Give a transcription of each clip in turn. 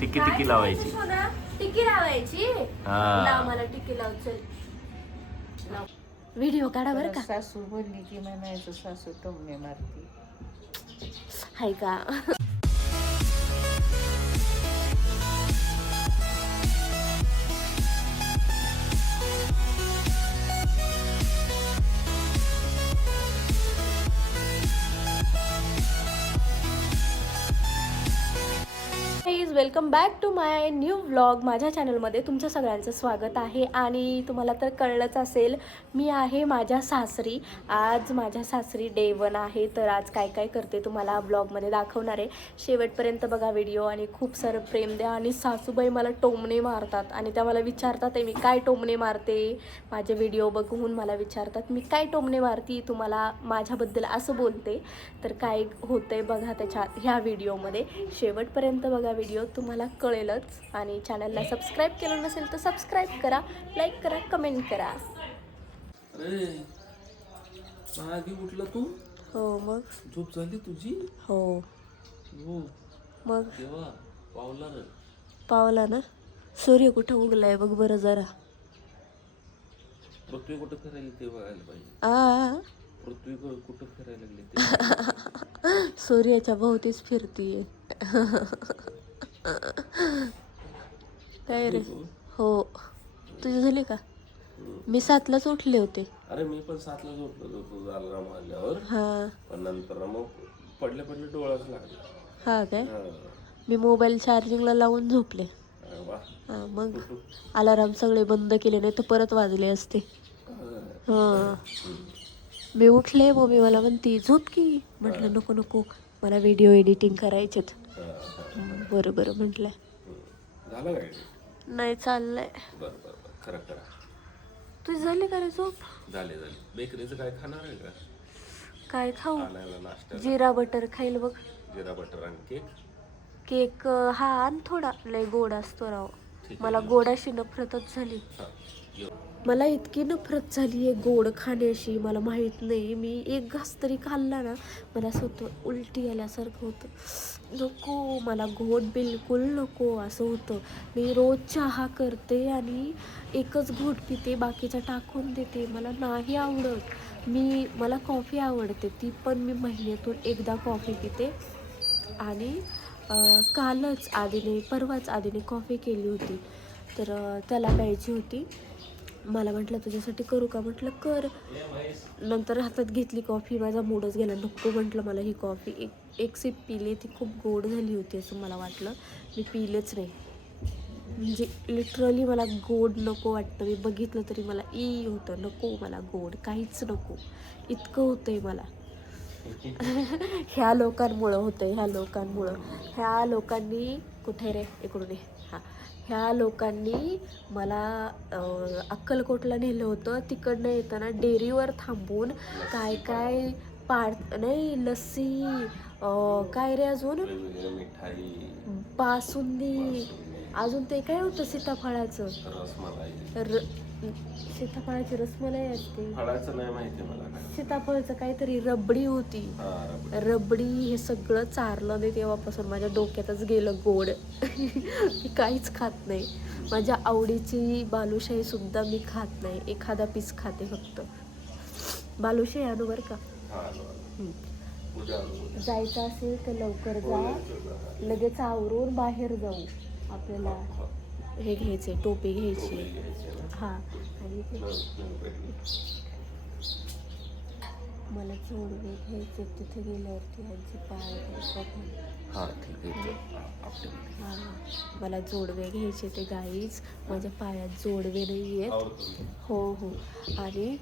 टिकी टिकी लावायची. टिकी लावायची. हा. लाव मला टिकी लाव चल. व्हिडिओ काढा बरं का. सासू बोलली की म्हणायचं सासू टोमणे मारती. हाय का. Welcome back to my new vlog. माझ्या चॅनलमध्ये तुमचं सगळ्यांचं स्वागत आहे. आणि तुम्हाला तर कळलंच असेल, मी आहे माझ्या सासरी. आज माझ्या सासरी डे 1 आहे. तर आज काय काय करते तुम्हाला ब्लॉगमध्ये दाखवणार आहे. शेवटपर्यंत बघा व्हिडिओ आणि खूप सारं प्रेम द्या. आणि सासूबाई मला टोमणे मारतात आणि त्या मला विचारतात मी काय टोमणे मारते. माझे व्हिडिओ बघून मला विचारतात मी काय टोमणे मारती, तुम्हाला माझ्याबद्दल असं बोलते. तर काय होतंय बघा त्याच्या ह्या व्हिडिओमध्ये. शेवटपर्यंत बघा व्हिडिओ, तुम्हाला कळेलच. आणि चॅनलला सबस्क्राईब केलं नसेल तर सबस्क्राईब करा, लाईक करा, कमेंट करा. अरे आधी उठला तू? हो मग. झोप झाली तुझी? हो हो. मग देवा पावला रे. पावला ना. सूर्य कुठं उगलाय बघ बरं जरा. पृथ्वी कुठं फिरायला ते बघायला पाहिजे. पृथ्वी कुठं फिरायला लागली ते. सूर्याच्या भोवतीच फिरतीये. काय रे. हो. तुझी झाली का? मी 7लाच उठले होते. अरे मी पण 7लाच उठलो होतो अलार्म वाजल्यावर. हा. पण नंतर मग पडले डोळाच लागला. हा काय. हा. मी मोबाईल चार्जिंगला लावून झोपले. अरे वा. हा मग अलार्म सगळे बंद केले, नाही तर परत वाजले असते. हा. मी उठले, मम्मी मला म्हणती झोप की. म्हटलं नको नको, मला व्हिडिओ एडिटिंग करायचेत. बरं बरं म्हटलं. झालं काय? नाही चाललंय. बरं बरं बरं, खरं करा. तुझी झाली का रे झोप? झाले. बेकरीचं काय खाणार आहे का? काय खाऊ? आणायला नाश्ता. जिरा बटर खाईल बघ. जिरा बटर आणि केक. केक हा आण थोडा, लय गोड असतो राव. मला गोडाशी नफरतच झाली. मला इतकी नफरत झाली आहे गोड खाण्याशी, मला माहीत नाही. मी एक घास तरी खाल्ला ना, मला असं होतं उलटी आल्यासारखं होतं. नको मला गोड बिलकुल नको असं होतं. मी रोज चहा करते आणि एकच घोट पिते, बाकीचा टाकून देते. मला नाही आवडत. मला कॉफी आवडते, ती पण मी महिन्यातून एकदा कॉफी पिते. आणि परवाच आधीने कॉफी केली होती, तर त्याला प्यायची होती. मला म्हटलं तुझ्यासाठी करू का, म्हटलं कर. नंतर हातात घेतली कॉफी, माझा मूडच गेला. नको म्हटलं मला ही कॉफी. एक सिप पिली, ती खूप गोड झाली होती असं मला वाटलं. मी पिलेच नाही. म्हणजे लिटरली मला गोड नको वाटतं. मी बघितलं तरी मला होतं. नको मला गोड काहीच नको, इतकं होतंय मला. ह्या लोकांमुळं होतंय. ह्या लोकांनी कुठे रे, इकडून ह्या लोकांनी मला अक्कलकोटला नेलं होतं. तिकडनं येताना डेअरीवर थांबून काय नाही लस्सी, काय रे अजून बासुंदी, अजून ते काय होतं सीताफळाचं सीताफळाची रसमलाई असते. फळाचं नाही माहिती मला. सीताफळाचं काहीतरी रबडी होती. रबडी हे सगळं चारलं नाही, तेव्हापासून माझ्या डोक्यातच गेलं गोड. मी काहीच खात नाही. माझ्या आवडीची बालुशाही सुद्धा मी खात नाही. एखादा पीस खाते फक्त. बालुशाही आणू बरं का. जायचं असेल तर लवकर जा, लगेच आवरून बाहेर जाऊ. आपल्याला हे घ्यायचे, टोपी घ्यायची. हां. आणि मला जोडवे घ्यायचे, तिथे गेल्यावरती यांचे पाय मला जोडवे घ्यायचे ते गाईज. माझ्या पायात जोडवे नाही आहेत. हो. आणि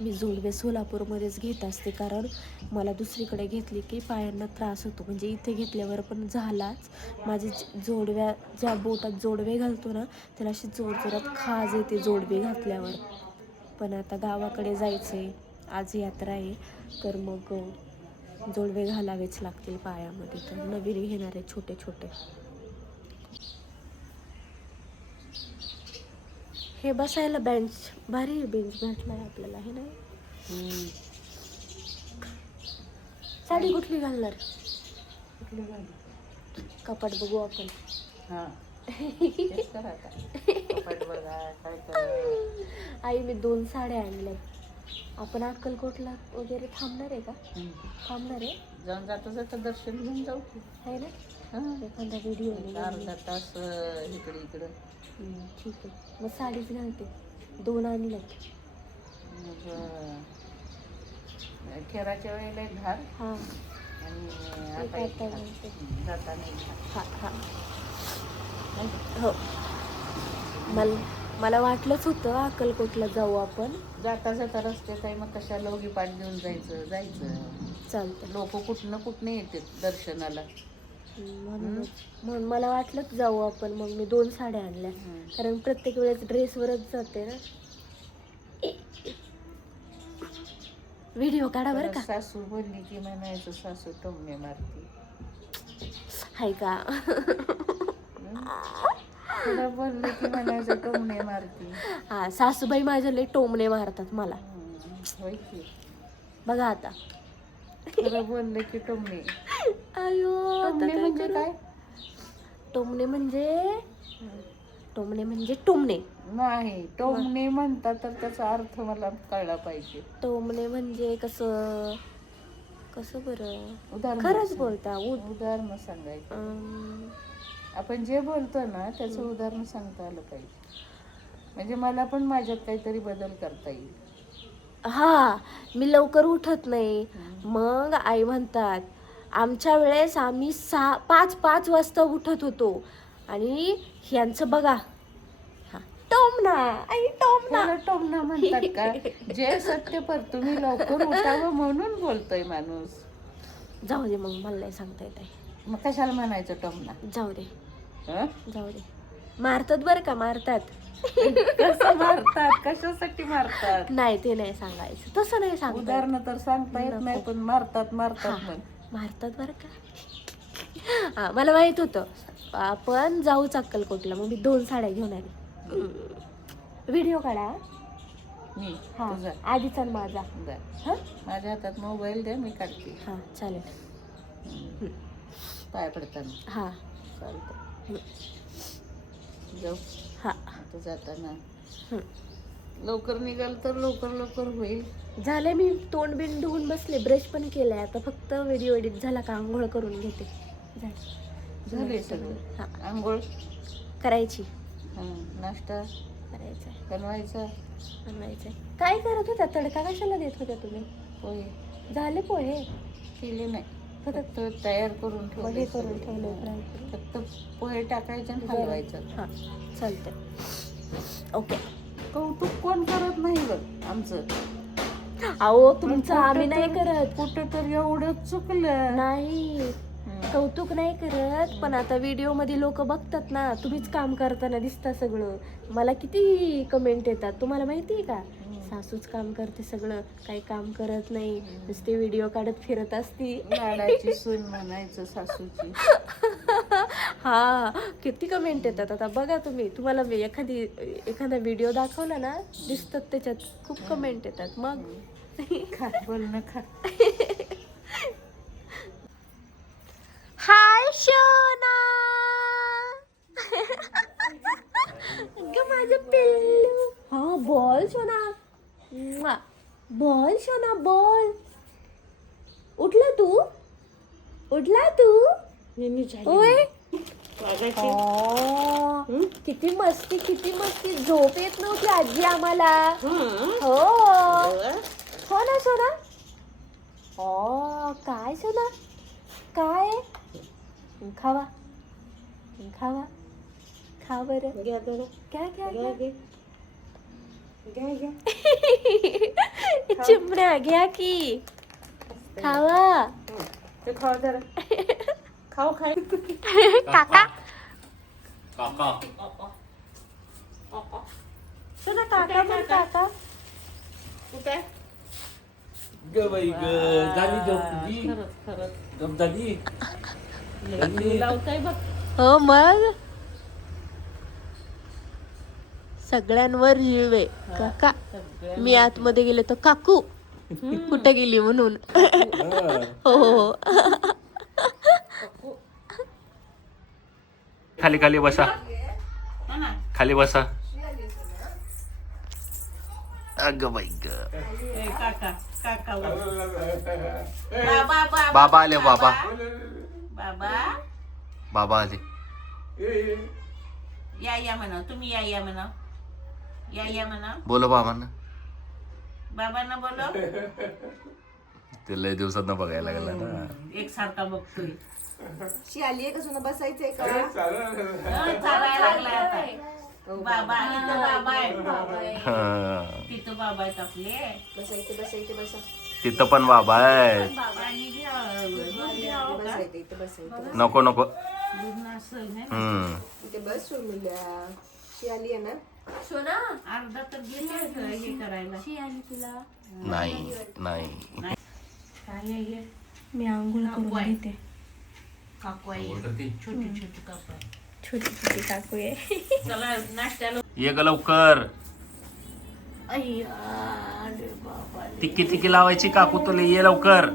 मी जोडवे सोलापूरमध्येच घेत असते, कारण मला दुसरीकडे घेतली की पायांना त्रास होतो. म्हणजे इथे घेतल्यावर पण झालाच. माझे ज्या बोटात जोडवे घालतो ना, त्याला अशी जोरात खाज येते जोडवे घातल्यावर. पण आता गावाकडे जायचे, आज यात्रा आहे, तर मग जोडवे घालावेच लागतील पायामध्ये. तर नवीन घेणार आहे छोटे छोटे. हे बसायला बेंच भारी, बेंच भेटलाय आपल्याला. हे नाही. साडी कुठली घालणार? कपाट बघू आपण. हा तेच करा आता. कपाट बघा काय करा. आई मी 2 साड्या आणल्या. आपण अक्कलकोटला वगैरे थांबणार आहे का? थांबणार आहे. जाऊन जाता जाता दर्शन घेऊन जाऊ की. आहे ना. हा. एखादा व्हिडिओ एक अर्धा तास इकडे इकडं. ठीक आहे. मग साडीच घालते. 2 आणल्यात. मग खेळाच्या वेळेला एक घाल हां आणि एक आता एक आता घाल. घालते. जाताना एक घाल. हां हां हो. मला वाटलंच होतं अक्कलकोटला जाऊ आपण. जाता जाता रस्त्यात आहे मग कशाला उगी पाठ घेऊन जायचं. चालतं. लोक कुठनं येतात दर्शनाला. म्हणून मला वाटलंच जाऊ आपण. मग मी 2 साड्या आणल्या. कारण प्रत्येक वेळेस ड्रेसवरच जाते ना. व्हिडिओ काढा बरं का. सासू बोलली की म्हणायचं सासू टोमणे मारती. हाय का. तुला बोलले की म्हणायचं टोमणे मारती. हा सासूबाई माझ्या लय टोमणे मारतात मला. होय की. बघा आता. तुला बोलले की टोमणे. अयो टोमणे म्हणजे काय? टोमणे म्हणजे टोमणे नाही टोमणे म्हणतात तर त्याचा अर्थ मला कळला पाहिजे. टोमणे म्हणजे कसं बरं. उदाहरण खरंच बोलता. उदाहरण सांगायचं. आपण जे बोलतो ना त्याचं उदाहरण सांगता आलं पाहिजे. म्हणजे मला पण माझ्यात काहीतरी बदल करता येईल. हा मी लवकर उठत नाही. मग आई म्हणतात आमच्या वेळेस आम्ही 5 वाजता उठत होतो आणि ह्यांचं बघा. हा टोमणा. आई टोमणा. त्याला टोमणा म्हणतात का? जे सत्य पर तुम्ही लवकर उठावं म्हणून बोलतोय माणूस. जाऊ दे मग मला नाही सांगता येत आहे. मग कशाला म्हणायचं टोमणा? जाऊ दे हं? जाऊ दे. मारतात बरं का. मारतात. कसं मारतात? कशासाठी मारतात? नाही ते नाही सांगायचं. तसं नाही सांगता येत. उदाहरण तर सांगता येत नाही पण मारतात म्हण. मारतात बरं का. हा मला माहित होतं आपण जाऊच अक्कलकोटला. मग मी 2 साड्या घेऊन आली. व्हिडिओ काढा. मी हा तुझा आधीचा आणि माझा. बरं. हा माझ्या हातात मोबाईल द्या मी काढते. हा चालेल. पाय पडताना हा चालतं. जाऊ हा आता जाताना लवकर निघाल तर लवकर होईल. झाले. मी तोंड बिंड धुवून बसले. ब्रश पण केलाय. आता फक्त व्हिडिओ एडिट झाला का आंघोळ करून घेते. झाले सगळं. हा आंघोळ करायची. नाश्ता करायचा बनवायचा. काय करत होत्या? तडका कशाला देत होत्या तुम्ही? पोहे झाले पोहे. केले नाही फक्त तयार करून हे ठेवले. करून ठेवले फ्राय करून. फक्त पोहे टाकायचे आणि हलवायचं. हा चालतंय. ओके. कौतुक कोण करत नाही बघ आमचं. अहो तुमचं आम्ही नाही करत. कुठं तर एवढं चुकलं नाही कौतुक नाही करत. पण आता व्हिडिओ मध्ये लोक बघतात ना. तुम्हीच काम करताना दिसता सगळं. मला किती कमेंट येतात तुम्हाला माहिती आहे का. सासूच काम करते सगळं. काही काम करत नाही. नुसते व्हिडिओ काढत फिरत असती. लाडाची सून म्हणायचं सासूची. हा किती कमेंट येतात. आता बघा तुम्ही. तुम्हाला मी एखादा व्हिडिओ दाखवला ना दिसतात त्याच्यात खूप कमेंट येतात. मग खा बोलणं खा. हाय शोना. माझं पिल्लू. हा बॉल शोना. बॉल शोना बॉल. उठला तू. ओय किती मस्ती. झोप येत नव्हती आजी आम्हाला. हो ना सोना. काय सोना काय. खावा खा बरं. घ्या चिमण्या घ्या की. खावा. ते खाऊ जरा. खाऊ खाय. काका सोना काका म्हण काका. कुठे ग बाई ग झाली झोप तुझी. खरंच झोप झाली. लावताय बघ. हो मग सगळ्यांवर जीव आहे काका. मी आतमध्ये गेले तर काकू कुठे गेली म्हणून. हो खाली खाली बसा, हा ना. खाली बसा. अगं बाई ग. ए, काका काका बाबा बाबा आले, बाबा बाबा बाबा आले. या म्हणा, तुम्ही या म्हणा, या म्हणा, बोलो बाबांना. बाबांना बोलो. ते लय दिवसात बघायला लागला ना. एकसारखा बघतोय. शी आली आहे का सुना बसायचंय का? चालायला लागलाय आता. बाबा इथं बाबा आहे. हा. तिथं बाबा आहेत आपले. बसायचे बसायचे बसा. तिथं पण बाबा आहे. बाबांनी घ्यावं का? बसायचं इथे बसायचं. नको नको. दूध नसेल ना. इथे बस सोडूया. शी आली आहे ना सोना? अर्धा तर घेते हे करायला. शी आली तुला? नाही नाही. काय आहे हे? मी आंघोळ करून घेते. काकू आहे. छोटी छोटी काकू आहे. छोटी छोटी काकू आहे. चला नाश्त्याला. ये ग लवकर. टिक्की टिक्की लावायची काकू तुला. ये लवकर.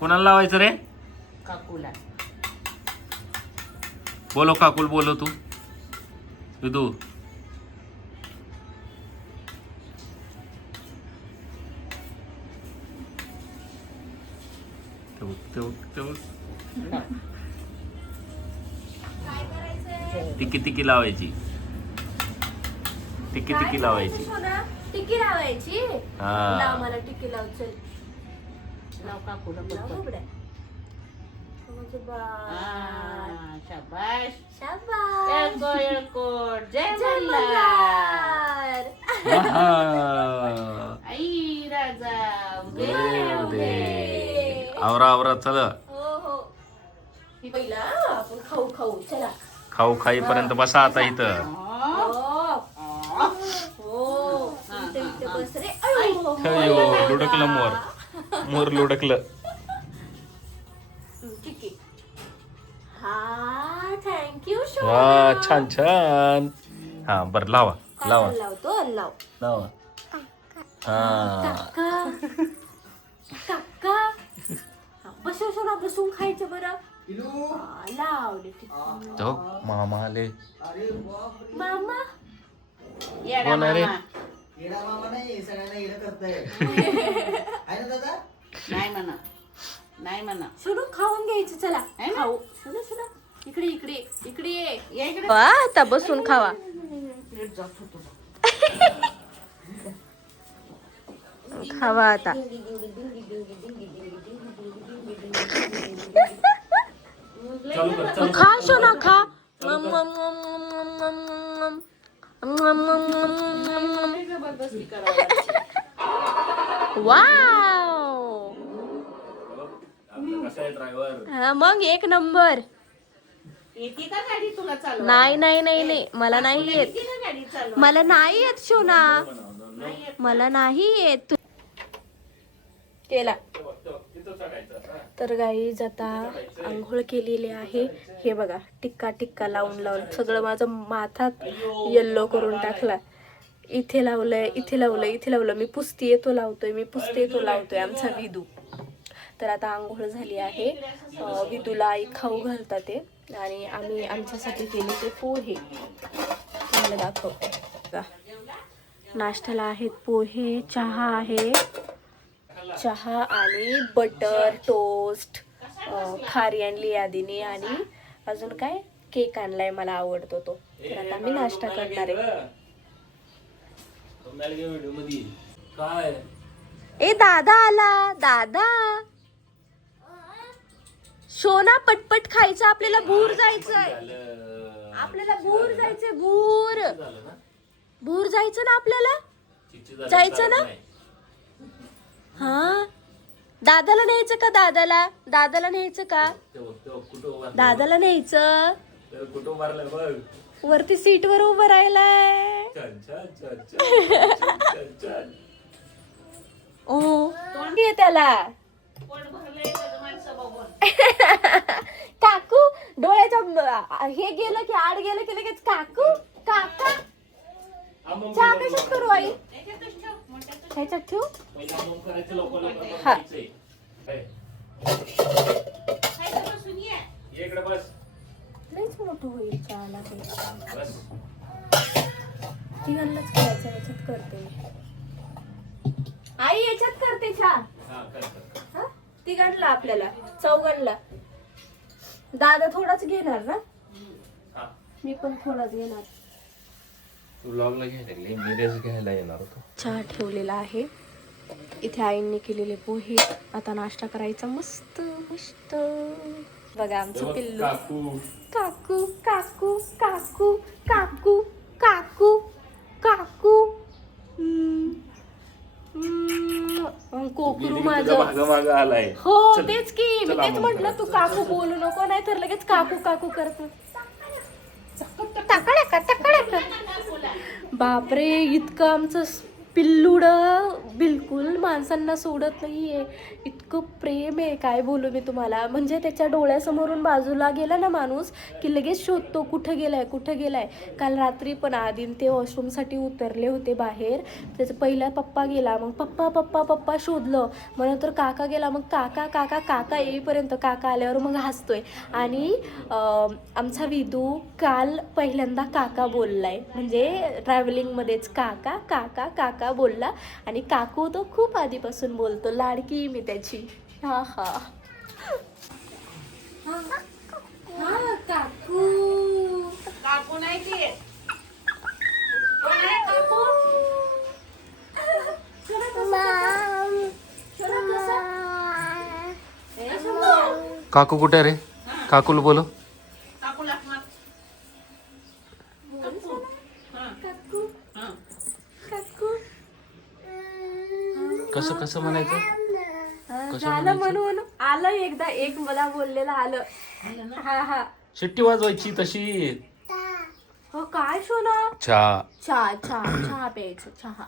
कोणाला लावायचं रे? काकूला. बोलो काकूल, बोलो तू विदू. टिक्की टिक्की लावायची. टिक्की टिक्की लावायची. सोना टिक्की लावायची. हा. लाव मला टिक्की लाव. चल लाव काकूला लाव पटकन. उघड्या. माझं बाळ. शाबाश. शाबास. येळको येळकोट. जय जय मल्हार. मल्हार. आहा. आई राजा देव दे. आवरा आवरा चला. हो हो. पहिला आपण खाऊ खाऊ. चला. खाऊ खाईपर्यंत बसा आता इथं. हो. हो. इथे इथे बस रे. अयो. अयो लुडकलं मोर. मोर लुडकलं. टिक्की. हा थँक्यू वा छान छान. हा बर लावा लावा लावतो लाव. लावा. हा काका काका बसव सोना बसून खायचं बरं. हा, लावले टिक्की. तो मामा आले. मामा येडा कोण आहे रे? मामा. येडा मामा नाही, सगळ्यांना येडं करताय. आहे ना दादा? नाही म्हणा, नाही म्हणा. सोनू खाऊन घ्यायचं. चला आहे ना? खाऊ. सोनू सोनू इकडे इकडे इकडे ये. या इकडे. वा आता बसून खावा. खावा आता. खा सोना खा. वाव. हा, मग एक नंबर. येते का गाडी तुला चालू? नाही नाही नाही नाही मला नाही येत. येते ना गाडी चालू? मला नाही येत सोना. मला नाही येत. केला. तर गाईज आता आंघोळ केलेली आहे. हे बघा टिक्का टिक्का लावून लावून सगळं माझं माथात येल्लो करून टाकला. इथे लावलंय, इथे लावलंय, इथे लावलं. मी पुसतीये तो लावतोय, मी पुसते तो लावतोय आमचा विदू. तर आता आंघोळ झाली आहे. विदूला आई खाऊ घालतात ते. आणि आम्ही आमच्यासाठी केले ते पोहे. तुम्हाला दाखवते. नाश्त्याला आहेत पोहे, चहा आहे, चहा आणि बटर टोस्ट, खारी आणली यादीने आणि अजून काय केक आणलाय, मला आवडतो तो. तर आता मी नाश्ता करणार आहे. काय ए दादा आला. दादा सोना पटपट खायचं. आपल्याला भूर जायचंय. आपल्याला भूर जायचंय. भूर भूर जायचं ना आपल्याला. जायचं ना. हा दादाला न्यायचं का? दादाला दादाला न्यायचं का? दादाला न्यायचं. वरती सीट वर उभं राहिलाय. ओ त्याला काकू डोळ्याच्या हे गेलं की आड गेलं की लगेच काकू काका. चहा कशात करू आई? ह्याच्यात ठेवू. मोठं होईल चहाला हे. तिघांनाच करायचं, याच्यात करते मी. आई याच्यात करते चहा. हा? तिघांना आपल्याला चौघांना. दादा थोडाच घेणार ना? मी पण थोडाच घेणार. तू व्लॉगला घ्यायला लागली, मी रेस घ्यायला येणार होतो. चहा ठेवलेला आहे इथे, आईंनी केलेले पोहे. आता नाश्ता करायचा मस्त मस्त. बघा आमचं पिल्लू. काकू काकू काकू काकू काकू काकू. कोकरू माझं माग आलाय. हो तेच की मी तेच म्हटलं, तू काकू बोलू नको, नाही तर लगेच काकू काकू करतो. बापरे, इतकं आमचं पिल्लूड बिलकुल माणसांना सोडत नाहीये. इतकं प्रेम आहे, काय बोलू मी तुम्हाला. म्हणजे त्याच्या डोळ्यासमोरून बाजूला गेला ना माणूस की लगेच शोधतो कुठं गेलाय कुठं गेलाय. काल रात्री पण आधी ते वॉशरूमसाठी उतरले होते बाहेर. त्याचा पहिला पप्पा गेला, मग पप्पा पप्पा पप्पा शोधलं, मग नंतर काका गेला, मग काका काका काका येईपर्यंत काका आल्यावर मग हसतोय. आणि आमचा विदू काल पहिल्यांदा काका बोललाय, म्हणजे ट्रॅव्हलिंगमध्येच काका काका काका बोलला. आणि काकू तो खूप आधीपासून बोलतो, लाडकी मी त्याची. हा हा हा काकू काकू नाही की काकू कुठे रे? काकूला बोलो. कसं कसं म्हणायचं? झालं म्हणून आलं एकदा, एक मला बोललेलं आलं. हा हा शिट्टी वाजवायची तशी. हो काय शोना. चहा. चहा चहा चहा प्यायचं, चहा.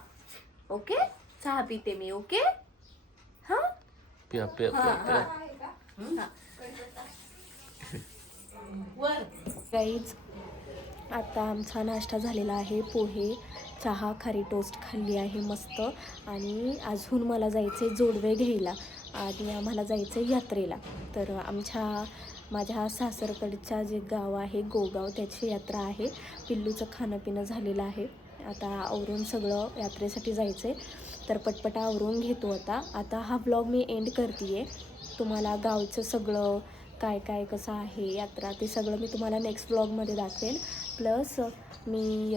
ओके, चहा पिते मी. ओके हा. प्या प्या प्या प्या. गाईज आता आमचा नाश्ता झालेला आहे. पोहे, चहा, खारी टोस्ट खाल्ली आहे मस्त. आणि अजून मला जायचं आहे जोडवे घ्यायला आणि आम्हाला जायचं आहे यात्रेला. तर माझ्या सासरकडच्या जे गाव आहे गोगाव, त्याची यात्रा आहे. पिल्लूचं खाणं पिणं झालेलं आहे. आता आवरून सगळं यात्रेसाठी जायचं आहे, तर पटपट आवरून घेतो. आता हा ब्लॉग मी एंड करते आहे. तुम्हाला गावचं सगळं काय काय कसं आहे यात्रा ते सगळं मी तुम्हाला नेक्स्ट ब्लॉगमध्ये दाखवेन. प्लस मी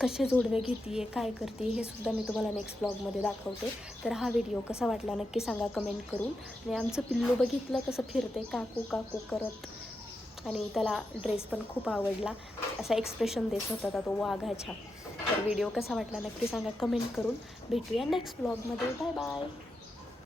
कसे जोडवे घेते आहे, काय करते, हे सुद्धा मी तुम्हाला नेक्स्ट ब्लॉगमध्ये दाखवते. तर हा व्हिडिओ कसा वाटला नक्की सांगा कमेंट करून. आणि आमचं पिल्लू बघितलं कसं फिरते काकू काकू करत, आणि त्याला ड्रेस पण खूप आवडला, असा एक्सप्रेशन देत होता तो वाघाच्या. तर व्हिडिओ कसा वाटला नक्की सांगा कमेंट करून. भेटूया नेक्स्ट ब्लॉगमध्ये. Bye bye.